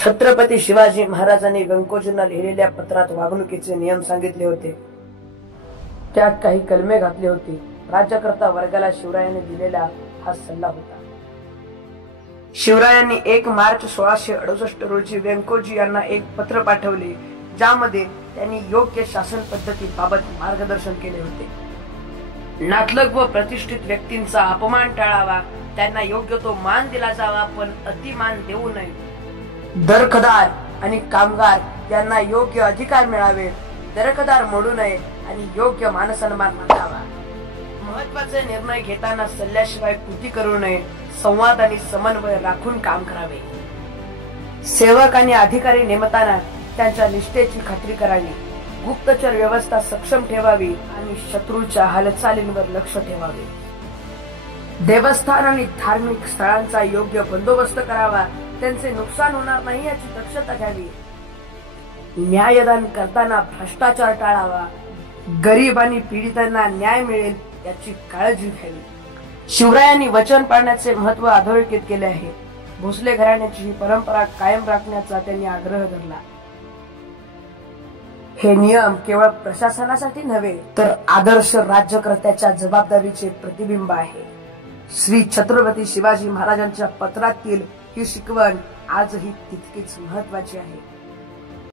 छत्रपती शिवाजी महाराजांनी व्यंकोजींना लिहिलेल्या पत्रात वागणुकीचे नियम सांगितले होते. त्यात काही कलमे घातली होती. राज्यकर्ता वर्गाला शिवरायांनी दिलेला हा सल्ला होता. शिवरायांनी 1 मार्च 1668 रोजी व्यंकोजी यांना एक पत्र पाठवले, ज्यामध्ये त्यांनी योग्य शासन पद्धतीबाबत मार्गदर्शन केले होते. नातलग व प्रतिष्ठित व्यक्तींचा अपमान टाळावा, त्यांना योग्य तो मान दिला जावा, पण अतिमान देऊ नये. दरकदार आणि कामगार यांना योग्य अधिकार मिळावे, दरकदार मोडू नये आणि योग्य मानसन्मान मानावा. महत्वाचे निर्णय घेताना सल्ल्याशिवाय कृती करू नये, संवाद आणि समन्वय राखून काम करावे. सेवक आणि अधिकारी नेमताना त्यांच्या निष्ठेची खात्री करावी. गुप्तचर व्यवस्था सक्षम ठेवावी आणि शत्रूच्या हालचालींवर लक्ष ठेवावे. देवस्थान आणि धार्मिक स्थळांचा योग्य बंदोबस्त करावा, त्यांचे नुकसान होणार नाही याची दक्षता घ्यावी. न्यायदान करताना भ्रष्टाचार टाळावा, गरीब आणि पीडितांना न्याय मिळेल याची काळजी घ्यावी. शिवरायांनी वचन पाळण्याचे महत्त्व अधोरेखित केले आहे. भोसले घराण्याची ही परंपरा कायम राखण्याचा त्यांनी आग्रह धरला. हे नियम केवळ प्रशासनासाठी नव्हे, तर आदर्श राज्यकर्त्याच्या जबाबदारीचे प्रतिबिंब आहे. श्री छत्रपती शिवाजी महाराजांच्या पत्रातील ही शिकवण आजही तितकीच महत्वाची आहे.